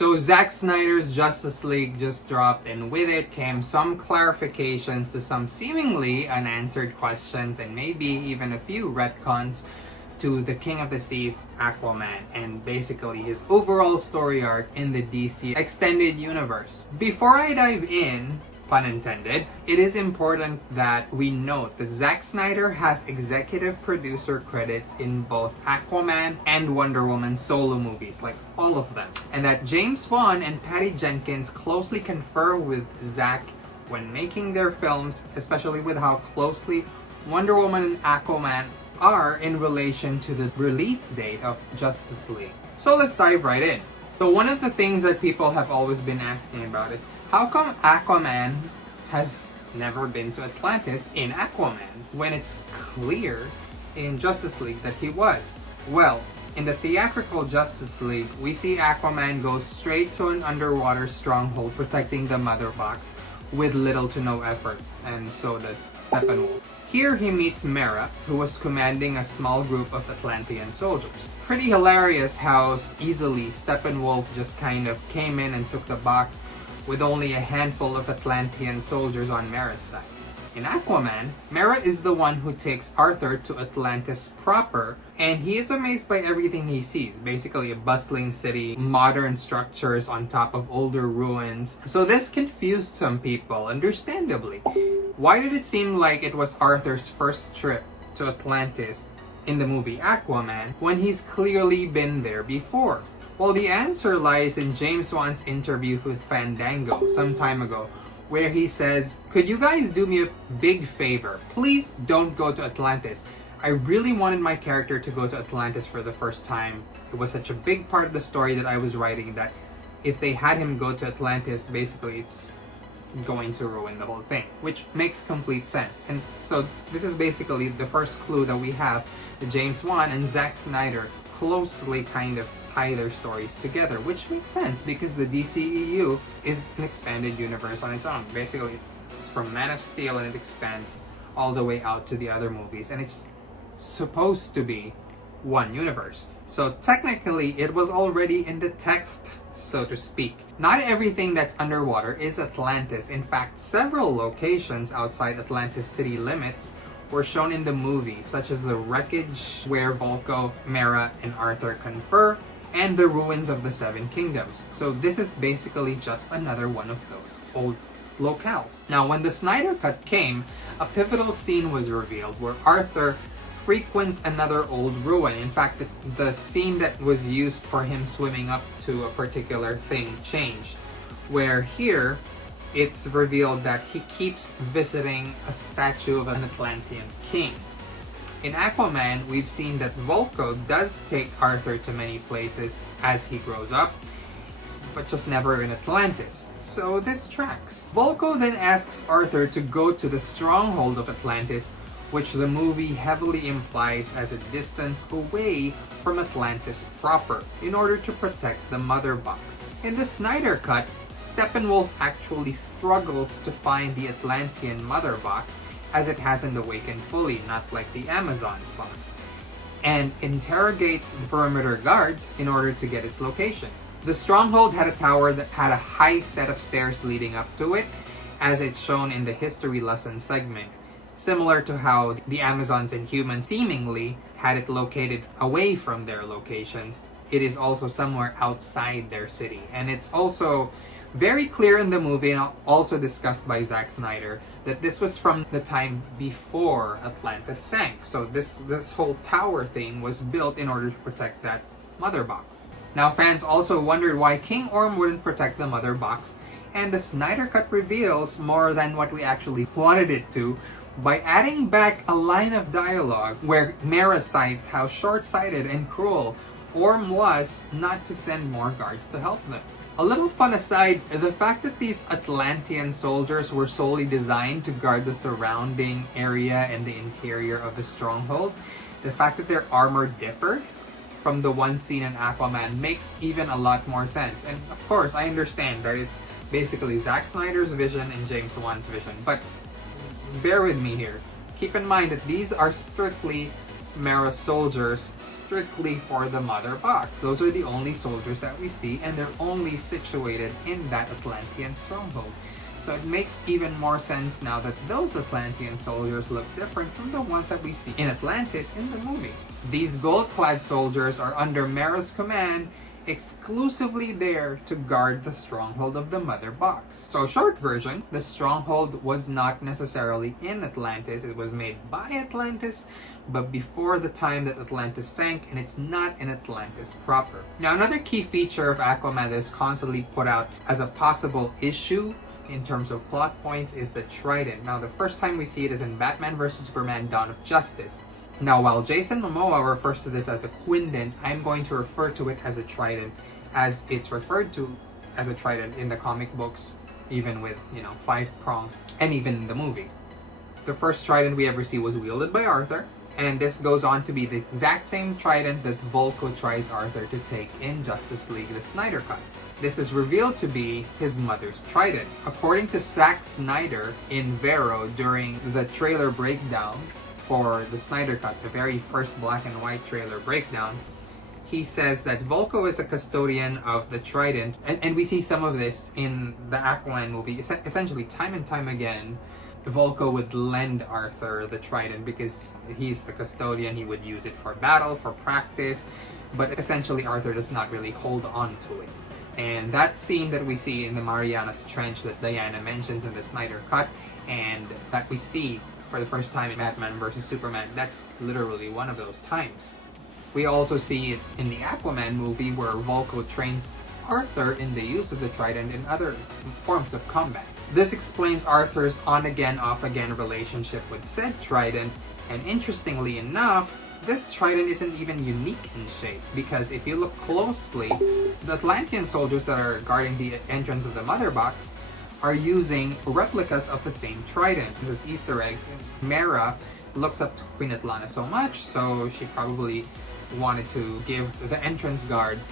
So Zack Snyder's Justice League just dropped, and with it came some clarifications to some seemingly unanswered questions and maybe even a few retcons to the King of the Seas, Aquaman, and basically his overall story arc in the DC extended universe. Before I dive in, pun intended, it is important that we note that Zack Snyder has executive producer credits in both Aquaman and Wonder Woman solo movies, like all of them. And that James Wan and Patty Jenkins closely confer with Zack when making their films, especially with how closely Wonder Woman and Aquaman are in relation to the release date of Justice League. So let's dive right in. So one of the things that people have always been asking about is, how come Aquaman has never been to Atlantis in Aquaman when it's clear in Justice League that he was? Well, in the theatrical Justice League, we see Aquaman go straight to an underwater stronghold protecting the Mother Box with little to no effort, and so does Steppenwolf. Here he meets Mera, who was commanding a small group of Atlantean soldiers. Pretty hilarious how easily Steppenwolf just kind of came in and took the box with only a handful of Atlantean soldiers on Mera's side. In Aquaman, Mera is the one who takes Arthur to Atlantis proper, and he is amazed by everything he sees. Basically a bustling city, modern structures on top of older ruins. So this confused some people, understandably. Why did it seem like it was Arthur's first trip to Atlantis in the movie Aquaman when he's clearly been there before? Well, the answer lies in James Wan's interview with Fandango some time ago, where he says, "Could you guys do me a big favor? Please don't go to Atlantis. I really wanted my character to go to Atlantis for the first time. It was such a big part of the story that I was writing that if they had him go to Atlantis, basically it's going to ruin the whole thing," which makes complete sense. And so this is basically the first clue that we have that James Wan and Zack Snyder closely kind of tie their stories together, which makes sense because the DCEU is an expanded universe on its own. Basically, it's from Man of Steel and it expands all the way out to the other movies, and it's supposed to be one universe. So technically, it was already in the text, so to speak. Not everything that's underwater is Atlantis. In fact, several locations outside Atlantis city limits were shown in the movie, such as the wreckage where Vulko, Mera, and Arthur confer, and the ruins of the Seven Kingdoms. So this is basically just another one of those old locales. Now, when the Snyder Cut came, a pivotal scene was revealed where Arthur frequents another old ruin. In fact, the scene that was used for him swimming up to a particular thing changed, where here it's revealed that he keeps visiting a statue of an Atlantean king. In Aquaman, we've seen that Vulko does take Arthur to many places as he grows up, but just never in Atlantis. So this tracks. Vulko then asks Arthur to go to the Stronghold of Atlantis, which the movie heavily implies as a distance away from Atlantis proper, in order to protect the Mother Box. In the Snyder Cut, Steppenwolf actually struggles to find the Atlantean Mother Box, as it hasn't awakened fully, not like the Amazon's box, and interrogates the perimeter guards in order to get its location. The Stronghold had a tower that had a high set of stairs leading up to it, as it's shown in the history lesson segment, similar to how the Amazons and humans seemingly had it located away from their locations. It is also somewhere outside their city, and it's also very clear in the movie, and also discussed by Zack Snyder, that this was from the time before Atlantis sank. So this whole tower thing was built in order to protect that Mother Box. Now, fans also wondered why King Orm wouldn't protect the Mother Box, and the Snyder Cut reveals more than what we actually wanted it to by adding back a line of dialogue where Mera cites how short-sighted and cruel Orm was not to send more guards to help them. A little fun aside, the fact that these Atlantean soldiers were solely designed to guard the surrounding area and the interior of the Stronghold, the fact that their armor differs from the one seen in Aquaman makes even a lot more sense. And of course, I understand that it's basically Zack Snyder's vision and James Wan's vision, but bear with me here. Keep in mind that these are strictly Mera's soldiers strictly for the mother box. Those are the only soldiers that we see, and they're only situated in that Atlantean stronghold. So it makes even more sense now that those Atlantean soldiers look different from the ones that we see in Atlantis in the movie. These gold-clad soldiers are under Mera's command, exclusively there to guard the stronghold of the mother box. So short version, the stronghold was not necessarily in Atlantis. It was made by Atlantis, but before the time that Atlantis sank, and it's not in Atlantis proper. Now, another key feature of Aquaman that is constantly put out as a possible issue in terms of plot points is the Trident. Now, the first time we see it is in Batman vs Superman: Dawn of Justice. Now, while Jason Momoa refers to this as a quindent, I'm going to refer to it as a trident, as it's referred to as a trident in the comic books, even with, 5 prongs, and even in the movie. The first trident we ever see was wielded by Arthur, and this goes on to be the exact same trident that Vulko tries Arthur to take in Justice League, the Snyder Cut. This is revealed to be his mother's trident. According to Zack Snyder in Vero during the trailer breakdown for the Snyder Cut, the very first black and white trailer breakdown, he says that Vulko is a custodian of the Trident, and we see some of this in the Aquaman movie. Essentially, time and time again, Vulko would lend Arthur the Trident because he's the custodian. He would use it for battle, for practice, but essentially Arthur does not really hold on to it. And that scene that we see in the Marianas Trench that Diana mentions in the Snyder Cut, and that we see for the first time in Batman vs Superman, that's literally one of those times. We also see it in the Aquaman movie where Vulko trains Arthur in the use of the Trident in other forms of combat. This explains Arthur's on-again, off-again relationship with said Trident, and interestingly enough, this Trident isn't even unique in shape, because if you look closely, the Atlantean soldiers that are guarding the entrance of the Mother Box are using replicas of the same Trident. This is Easter eggs. Mera looks up to Queen Atlantis so much, so she probably wanted to give the entrance guards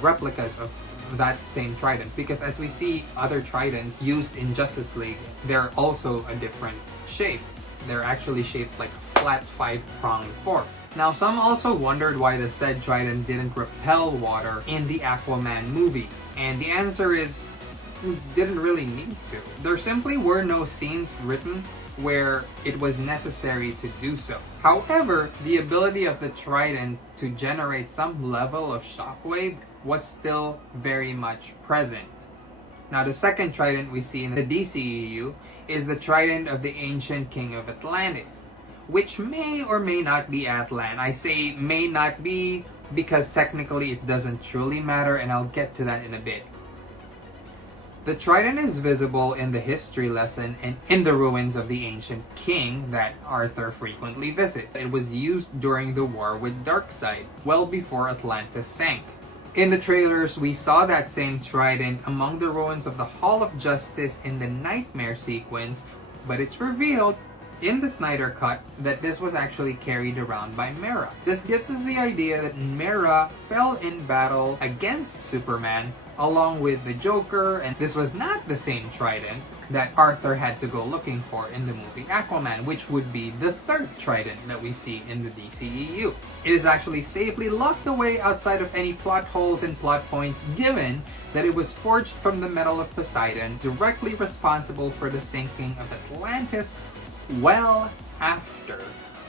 replicas of that same Trident, because as we see other Tridents used in Justice League, they're also a different shape. They're actually shaped like flat 5-pronged fork. Now, some also wondered why the said Trident didn't repel water in the Aquaman movie, and the answer is didn't really need to. There simply were no scenes written where it was necessary to do so. However, the ability of the Trident to generate some level of shockwave was still very much present. Now, the second Trident we see in the DCEU is the Trident of the ancient king of Atlantis, which may or may not be Atlan. I say may not be because technically it doesn't truly matter, and I'll get to that in a bit. The Trident is visible in the history lesson and in the ruins of the ancient king that Arthur frequently visits. It was used during the war with Darkseid, well before Atlantis sank. In the trailers, we saw that same Trident among the ruins of the Hall of Justice in the Nightmare sequence, but it's revealed in the Snyder Cut that this was actually carried around by Mera. This gives us the idea that Mera fell in battle against Superman along with the Joker, and this was not the same Trident that Arthur had to go looking for in the movie Aquaman, which would be the third Trident that we see in the DCEU. It is actually safely locked away outside of any plot holes and plot points, given that it was forged from the metal of Poseidon, directly responsible for the sinking of Atlantis well after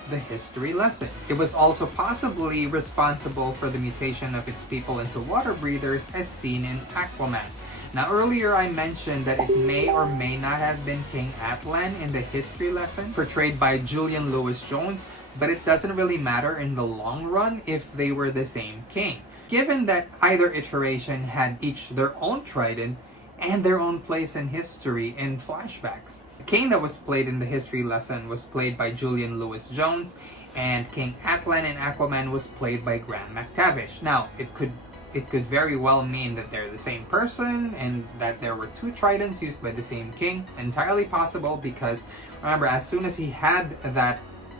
the history lesson. It was also possibly responsible for the mutation of its people into water breathers as seen in Aquaman. Now, earlier I mentioned that it may or may not have been King Atlan in the history lesson portrayed by Julian Lewis-Jones, but it doesn't really matter in the long run if they were the same king, given that either iteration had each their own Trident and their own place in history in flashbacks. The king that was played in the history lesson was played by Julian Lewis-Jones, and King Atlan in Aquaman was played by Graham McTavish. Now, it could very well mean that they're the same person and that there were two Tridents used by the same king. Entirely possible, because remember, as soon as he had that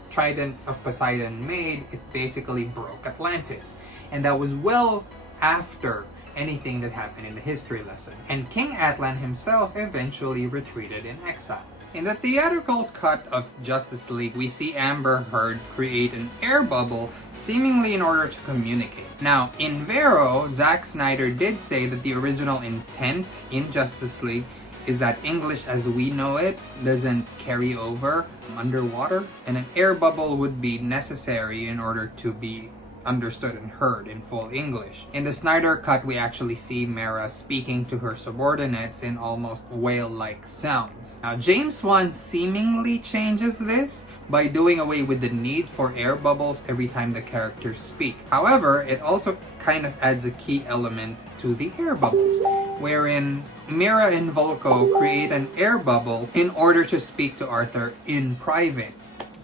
Trident of Poseidon made, it basically broke Atlantis. And that was well after anything that happened in the history lesson. And King Atlan himself eventually retreated in exile. In the theatrical cut of Justice League, we see Amber Heard create an air bubble seemingly in order to communicate. Now, in Vero, Zack Snyder did say that the original intent in Justice League is that English as we know it doesn't carry over underwater, and an air bubble would be necessary in order to be understood and heard in full English. In the Snyder Cut, we actually see Mera speaking to her subordinates in almost whale-like sounds. Now, James Wan seemingly changes this by doing away with the need for air bubbles every time the characters speak. However, it also kind of adds a key element to the air bubbles, wherein Mera and Volko create an air bubble in order to speak to Arthur in private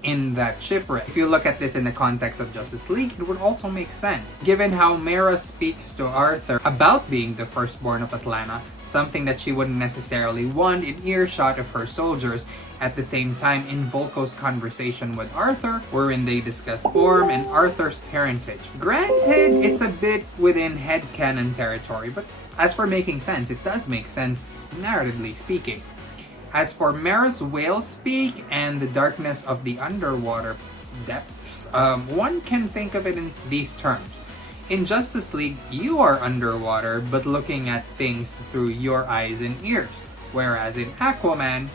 in that shipwreck. If you look at this in the context of Justice League, it would also make sense, given how Mera speaks to Arthur about being the firstborn of Atlanta, something that she wouldn't necessarily want in earshot of her soldiers. At the same time, in Volko's conversation with Arthur, wherein they discuss Orm and Arthur's parentage. Granted, it's a bit within headcanon territory, but as for making sense, it does make sense narratively speaking. As for Mera's whale speak and the darkness of the underwater depths, one can think of it in these terms. In Justice League, you are underwater but looking at things through your eyes and ears, whereas in Aquaman,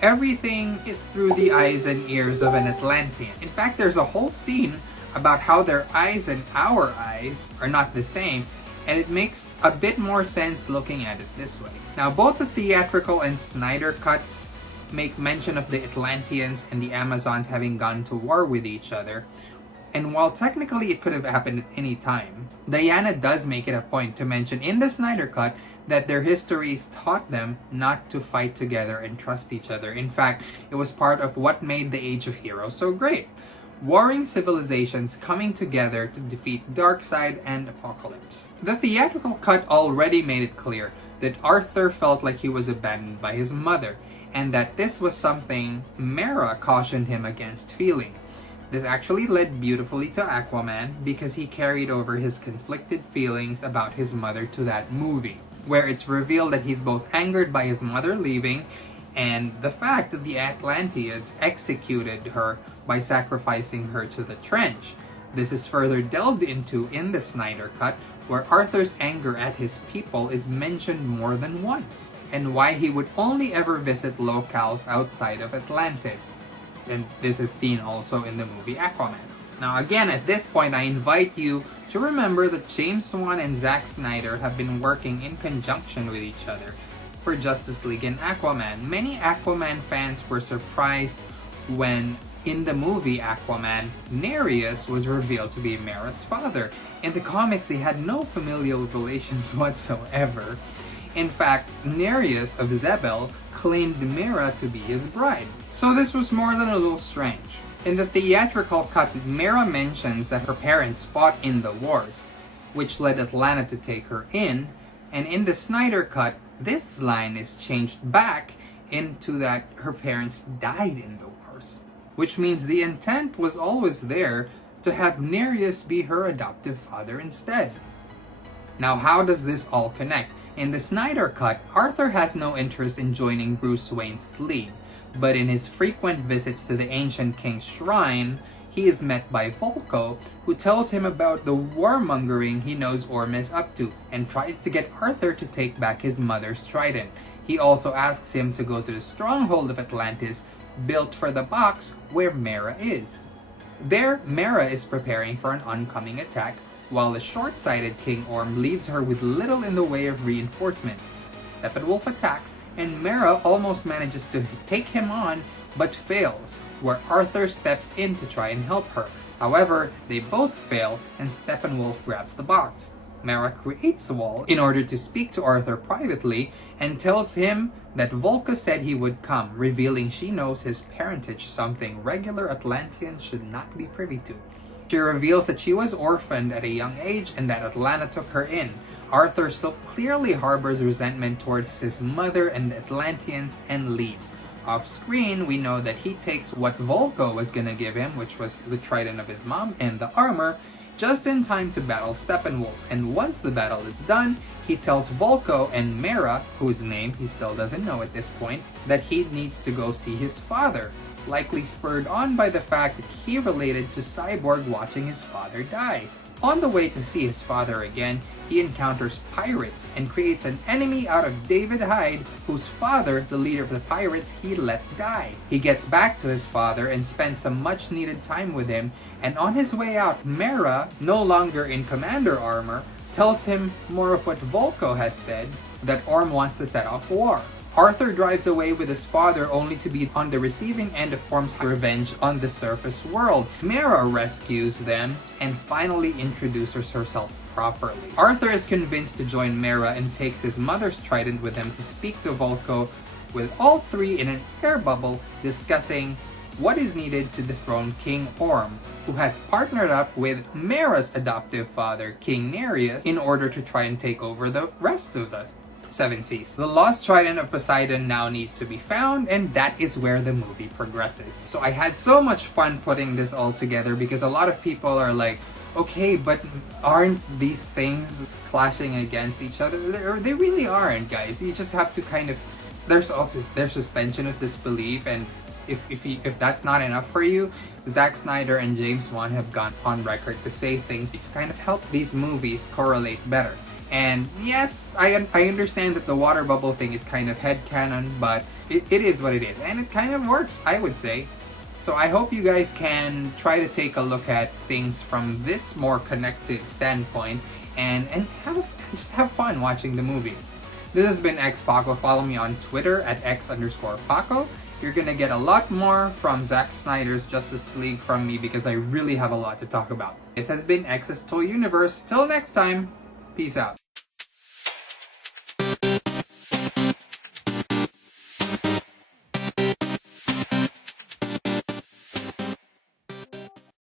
everything is through the eyes and ears of an Atlantean. In fact, there's a whole scene about how their eyes and our eyes are not the same, and it makes a bit more sense looking at it this way. Now, both the theatrical and Snyder cuts make mention of the Atlanteans and the Amazons having gone to war with each other, and while technically it could have happened at any time, Diana does make it a point to mention in the Snyder cut that their histories taught them not to fight together and trust each other. In fact, it was part of what made the Age of Heroes so great. Warring civilizations coming together to defeat Darkseid and Apocalypse. The theatrical cut already made it clear that Arthur felt like he was abandoned by his mother, and that this was something Mera cautioned him against feeling. This actually led beautifully to Aquaman because he carried over his conflicted feelings about his mother to that movie, where it's revealed that he's both angered by his mother leaving and the fact that the Atlanteans executed her by sacrificing her to the trench. This is further delved into in the Snyder Cut, where Arthur's anger at his people is mentioned more than once, and why he would only ever visit locales outside of Atlantis. And this is seen also in the movie Aquaman. Now again, at this point, I invite you to remember that James Wan and Zack Snyder have been working in conjunction with each other for Justice League and Aquaman. Many Aquaman fans were surprised when, in the movie Aquaman, Nereus was revealed to be Mera's father. In the comics, they had no familial relations whatsoever. In fact, Nereus of Zebel claimed Mera to be his bride. So this was more than a little strange. In the theatrical cut, Mera mentions that her parents fought in the wars, which led Atlanta to take her in, and in the Snyder cut, this line is changed back into that her parents died in the wars, which means the intent was always there to have Nereus be her adoptive father instead. Now, how does this all connect? In the Snyder cut, Arthur has no interest in joining Bruce Wayne's league, but in his frequent visits to the Ancient King's shrine, he is met by Volko, who tells him about the warmongering he knows Orm is up to, and tries to get Arthur to take back his mother's trident. He also asks him to go to the Stronghold of Atlantis, built for the box where Mera is. There, Mera is preparing for an oncoming attack, while the short-sighted King Orm leaves her with little in the way of reinforcements. Steppenwolf attacks, and Mera almost manages to take him on, but fails, where Arthur steps in to try and help her. However, they both fail, and Steppenwolf grabs the box. Mera creates a wall in order to speak to Arthur privately, and tells him that Volko said he would come, revealing she knows his parentage, something regular Atlanteans should not be privy to. She reveals that she was orphaned at a young age and that Atlanta took her in. Arthur still clearly harbors resentment towards his mother and the Atlanteans and leaves. Off screen, we know that he takes what Volko was gonna give him, which was the trident of his mom and the armor, just in time to battle Steppenwolf, and once the battle is done, he tells Volko and Mera, whose name he still doesn't know at this point, that he needs to go see his father, likely spurred on by the fact that he related to Cyborg watching his father die. On the way to see his father again, he encounters pirates and creates an enemy out of David Hyde, whose father, the leader of the pirates, he let die. He gets back to his father and spends some much needed time with him, and on his way out, Mera, no longer in commander armor, tells him more of what Volko has said, that Orm wants to set off war. Arthur drives away with his father only to be on the receiving end of Orm's revenge on the surface world. Mera rescues them and finally introduces herself properly. Arthur is convinced to join Mera and takes his mother's trident with him to speak to Volko, with all three in an air bubble discussing what is needed to dethrone King Orm, who has partnered up with Mera's adoptive father, King Nereus, in order to try and take over the rest of the Seven Seas. The lost trident of Poseidon now needs to be found, and that is where the movie progresses. So I had so much fun putting this all together because a lot of people are like, okay, but aren't these things clashing against each other? They really aren't, guys. You just have to kind of, there's suspension of disbelief, and if that's not enough for you, Zack Snyder and James Wan have gone on record to say things to kind of help these movies correlate better. And yes, I understand that the water bubble thing is kind of headcanon, but it is what it is. And it kind of works, I would say. So I hope you guys can try to take a look at things from this more connected standpoint and just have fun watching the movie. This has been X Paco. Follow me on Twitter at X_Paco. You're gonna get a lot more from Zack Snyder's Justice League from me because I really have a lot to talk about. This has been X's Toy Universe. Till next time, peace out.